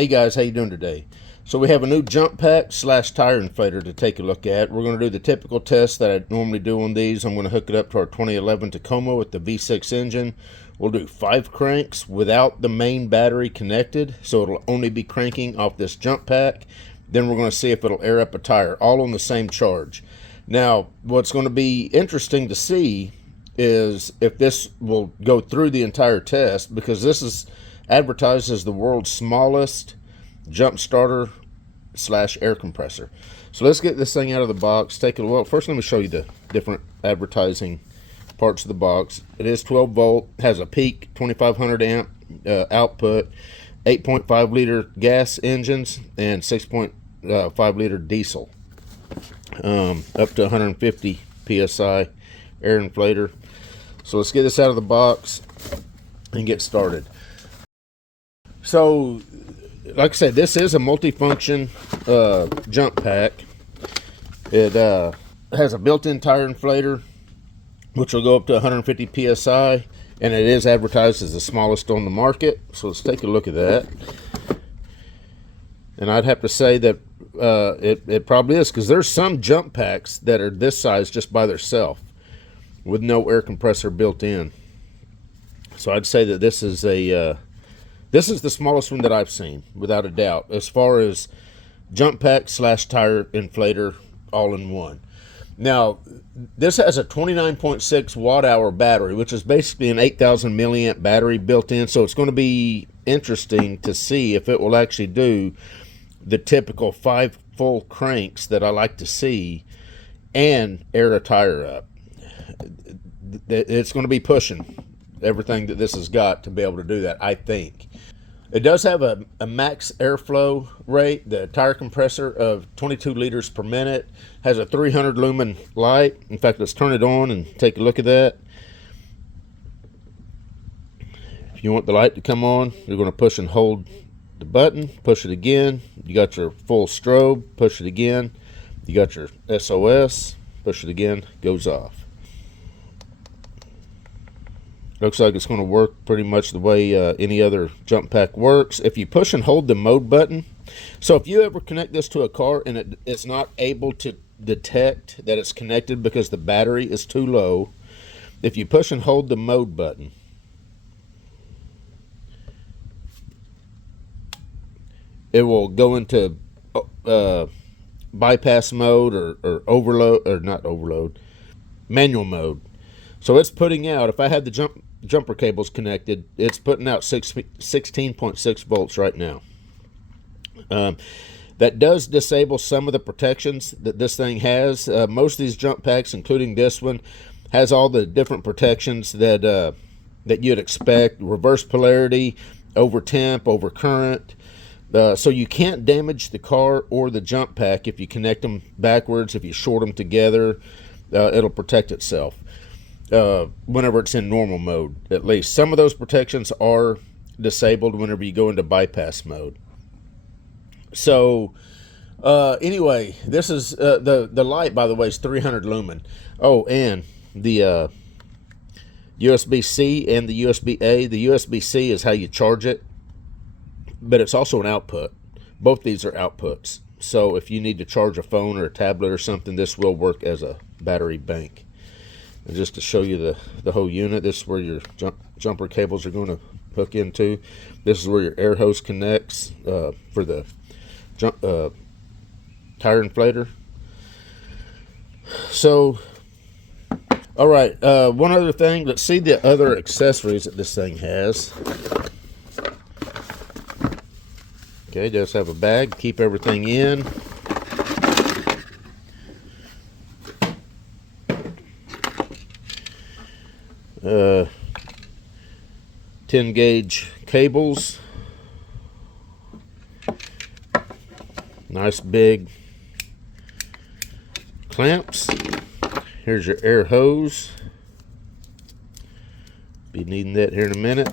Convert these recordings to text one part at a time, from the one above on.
Hey guys, how you doing today? So we have a new jump pack slash tire inflator to take a look at. We're going to do the typical test that I normally do on these. I'm going to hook it up to our 2011 Tacoma with the V6 engine. We'll do 5 cranks without the main battery connected, so it'll only be cranking off this jump pack. Then we're going to see if it'll air up a tire, all on the same charge. Now, what's going to be interesting to see is if this will go through the entire test, because this is advertised as the world's smallest jump starter slash air compressor. So let's get this thing out of the box. Take it. Well, first let me show you the different advertising parts of the box. It is 12 volt, has a peak 2500 amp output, 8.5 liter gas engines, and 6.5 liter diesel. Up to 150 psi air inflator. So let's get this out of the box and get started. So, like I said, this is a multifunction jump pack. It has a built-in tire inflator, which will go up to 150 psi, and it is advertised as the smallest on the market. So let's take a look at that. And I'd have to say that it probably is, because there's some jump packs that are this size just by themselves with no air compressor built in. So I'd say that this is the smallest one that I've seen, without a doubt, as far as jump pack slash tire inflator all in one. Now, this has a 29.6 watt hour battery, which is basically an 8,000 milliamp battery built in. So it's going to be interesting to see if it will actually do the typical 5 full cranks that I like to see and air a tire up. It's going to be pushing everything that this has got to be able to do that, I think. It does have a max airflow rate, the tire compressor, of 22 liters per minute. Has a 300 lumen light. In fact, let's turn it on and take a look at that. If you want the light to come on, you're going to push and hold the button. Push it again. You got your full strobe. Push it again. You got your SOS. Push it again. Goes off. Looks like it's going to work pretty much the way any other jump pack works. If you push and hold the mode button, so if you ever connect this to a car and it's not able to detect that it's connected because the battery is too low, if you push and hold the mode button, it will go into bypass mode or overload, or not overload, manual mode. So it's putting out, if I had the jumper cables connected, it's putting out 16.6 volts right now. That does disable some of the protections that this thing has. Most of these jump packs, including this one, has all the different protections that you'd expect: reverse polarity, over temp, over current. So you can't damage the car or the jump pack if you connect them backwards. If you short them together, it'll protect itself. Whenever it's in normal mode, at least. Some of those protections are disabled whenever you go into bypass mode. So anyway, this is the light, by the way, is 300 lumen. Oh, and the USB-C and the USB-A. The USB-C is how you charge it, but it's also an output. Both these are outputs. So if you need to charge a phone or a tablet or something, this will work as a battery bank. And just to show you the whole unit, this is where your jumper cables are going to hook into. This is where your air hose connects for the tire inflator. So, all right, one other thing. Let's see the other accessories that this thing has. Okay, it does have a bag. Keep everything in. 10 gauge cables, nice big clamps. Here's your air hose, be needing that here in a minute.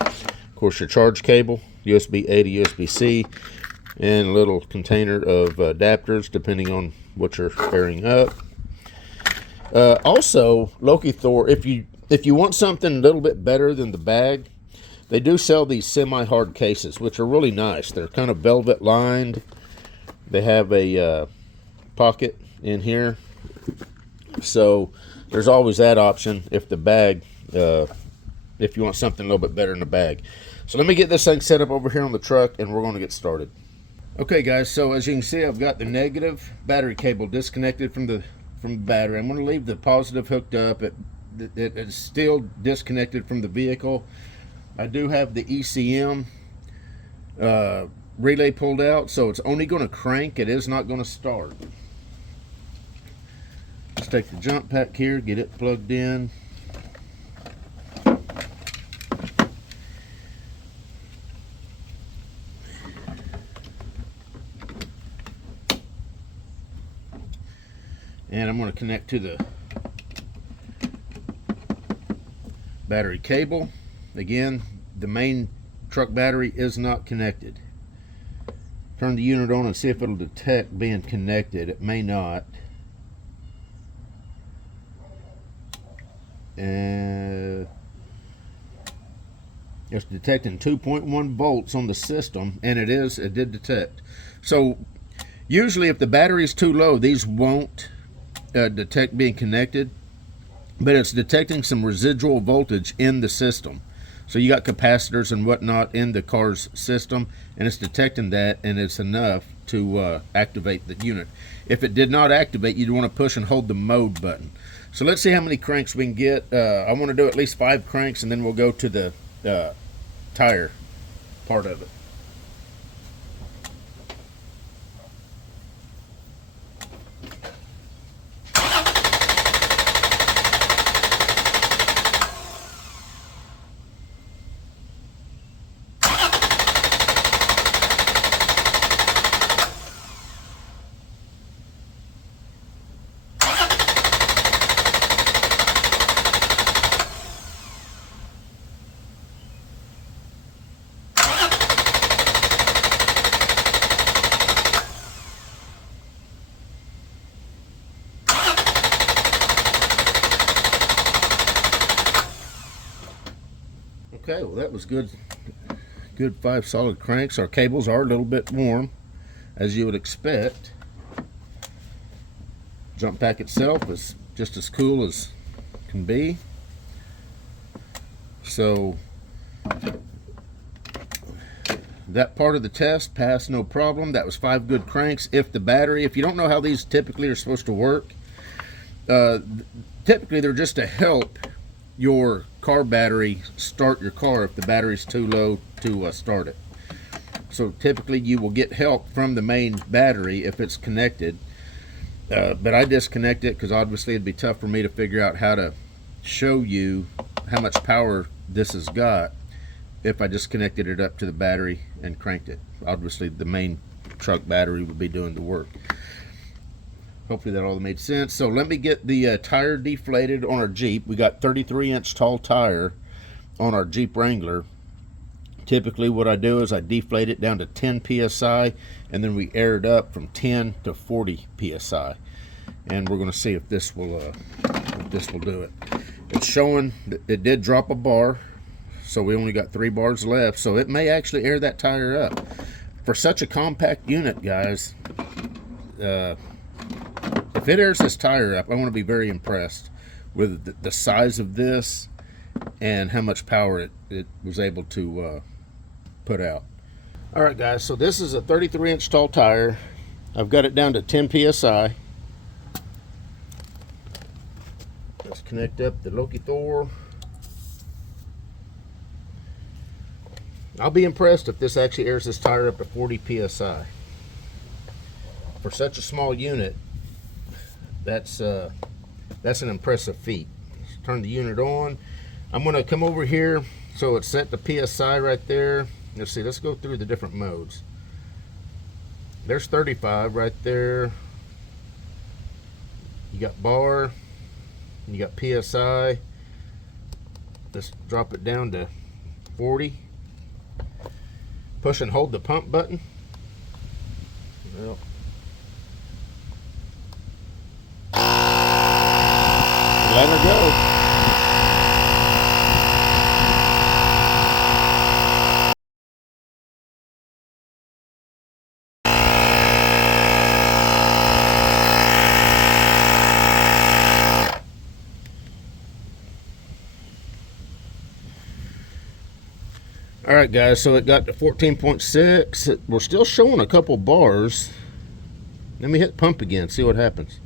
Of course, your charge cable, USB-A to USB-C, and a little container of adapters depending on what you're airing up. Also, Lokithor, if you want something a little bit better than the bag, They do sell these semi-hard cases, which are really nice. They're kind of velvet lined. They have a pocket in here, so there's always that option if the bag, if you want something a little bit better in the bag. So let me get this thing set up over here on the truck, and we're going to get started. Okay, guys. So as you can see, I've got the negative battery cable disconnected from the battery. I'm going to leave the positive hooked up. It's still disconnected from the vehicle. I do have the ECM relay pulled out, so it's only going to crank. It is not going to start. Let's take the jump pack here, get it plugged in. And I'm going to connect to the battery cable. Again, the main truck battery is not connected. Turn the unit on and see if it'll detect being connected. It may not. And it's detecting 2.1 volts on the system, and it did detect. So usually if the battery is too low, these won't detect being connected, but it's detecting some residual voltage in the system. So you got capacitors and whatnot in the car's system, and it's detecting that, and it's enough to activate the unit. If it did not activate, you'd want to push and hold the mode button. So let's see how many cranks we can get. I want to do at least 5 cranks, and then we'll go to the tire part of it. Okay, well that was good 5 solid cranks. Our cables are a little bit warm, as you would expect. Jump pack itself is just as cool as can be. So that part of the test passed no problem. That was 5 good cranks. If you don't know how these typically are supposed to work, typically they're just to help your car battery start your car if the battery's too low to start it. So typically you will get help from the main battery if it's connected, but I disconnect it because obviously it'd be tough for me to figure out how to show you how much power this has got if I just connected it up to the battery and cranked it. Obviously the main truck battery would be doing the work. Hopefully that all made sense. So let me get the tire deflated on our Jeep. We got 33-inch tall tire on our Jeep Wrangler. Typically what I do is I deflate it down to 10 psi, and then we air it up from 10 to 40 psi. And we're going to see if this will do it. It's showing that it did drop a bar, so we only got 3 bars left. So it may actually air that tire up. For such a compact unit, guys, if it airs this tire up, I want to be very impressed with the size of this and how much power it was able to put out. Alright guys, so this is a 33-inch tall tire. I've got it down to 10 psi. Let's connect up the Lokithor. I'll be impressed if this actually airs this tire up to 40 psi. For such a small unit, that's an impressive feat. Let's turn the unit on. I'm going to come over here so it's set to PSI right there. Let's see, let's go through the different modes. There's 35 right there. You got bar, and you got PSI. Let's drop it down to 40. Push and hold the pump button. Well, let her go. All right, guys, so it got to 14.6. We're still showing a couple bars. Let me hit pump again, see what happens.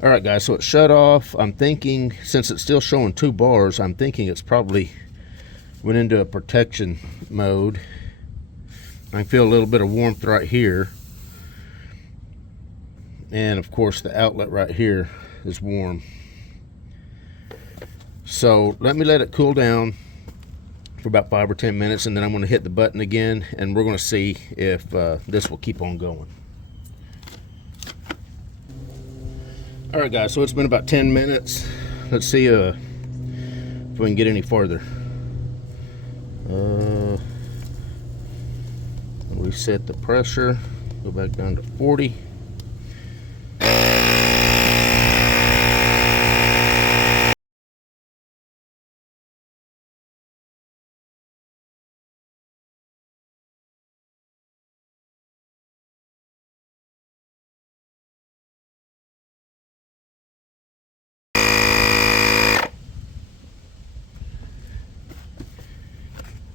All right, guys, so it shut off. I'm thinking, since it's still showing 2 bars, I'm thinking it's probably went into a protection mode. I can feel a little bit of warmth right here. And of course the outlet right here is warm. So let me let it cool down for about 5 or 10 minutes, and then I'm going to hit the button again, and we're going to see if this will keep on going. All right, guys, so it's been about 10 minutes. Let's see if we can get any farther. Reset the pressure, go back down to 40.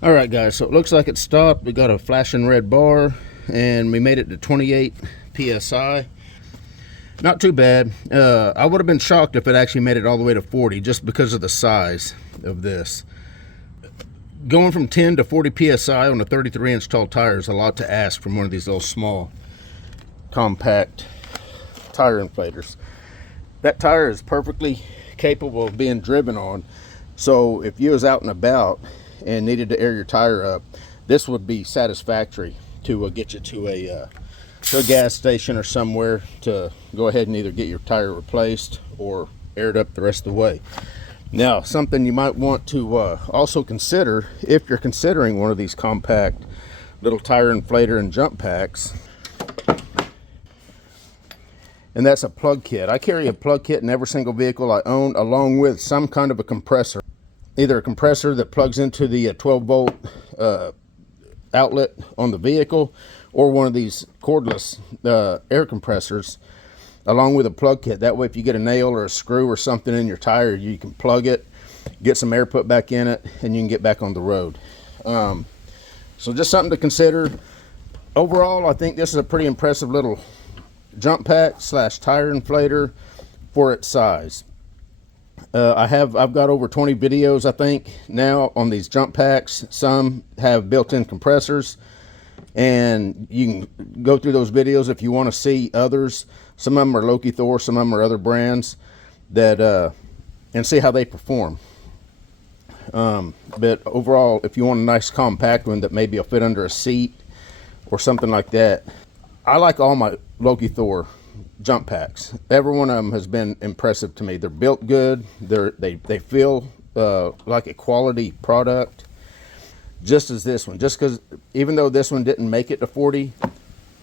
All right, guys, so it looks like it stopped. We got a flashing red bar, and we made it to 28 psi. Not too bad. I would have been shocked if it actually made it all the way to 40, just because of the size of this. Going from 10 to 40 psi on a 33-inch tall tire is a lot to ask from one of these little small, compact tire inflators. That tire is perfectly capable of being driven on, so if you was out and about and needed to air your tire up, this would be satisfactory to get you to a gas station or somewhere to go ahead and either get your tire replaced or air it up the rest of the way. Now, something you might want to also consider if you're considering one of these compact little tire inflator and jump packs, and that's a plug kit. I carry a plug kit in every single vehicle I own, along with some kind of a compressor. Either a compressor that plugs into the 12-volt outlet on the vehicle, or one of these cordless air compressors, along with a plug kit. That way, if you get a nail or a screw or something in your tire, you can plug it, get some air put back in it, and you can get back on the road. So just something to consider. Overall, I think this is a pretty impressive little jump pack slash tire inflator for its size. I've got over 20 videos, I think, now on these jump packs. Some have built-in compressors, and you can go through those videos if you want to see others. Some of them are Lokithor, some of them are other brands that and see how they perform. But overall, if you want a nice compact one that maybe will fit under a seat or something like that, I like all my Lokithor jump packs. Every one of them has been impressive to me. They're built good. They feel like a quality product, just as this one. Just because, even though this one didn't make it to 40,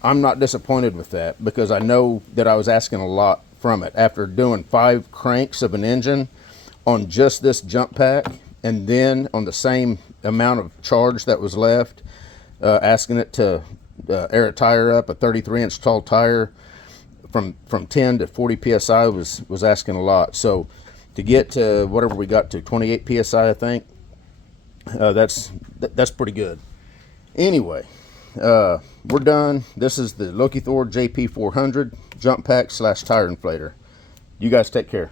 I'm not disappointed with that, because I know that I was asking a lot from it after doing 5 cranks of an engine on just this jump pack, and then on the same amount of charge that was left, asking it to air a tire up, a 33-inch tall tire, from 10 to 40 psi was asking a lot. So to get to whatever we got to, 28 psi, I think, that's pretty good. Anyway, we're done. This is the Lokithor JP400 jump pack slash tire inflator. You guys take care.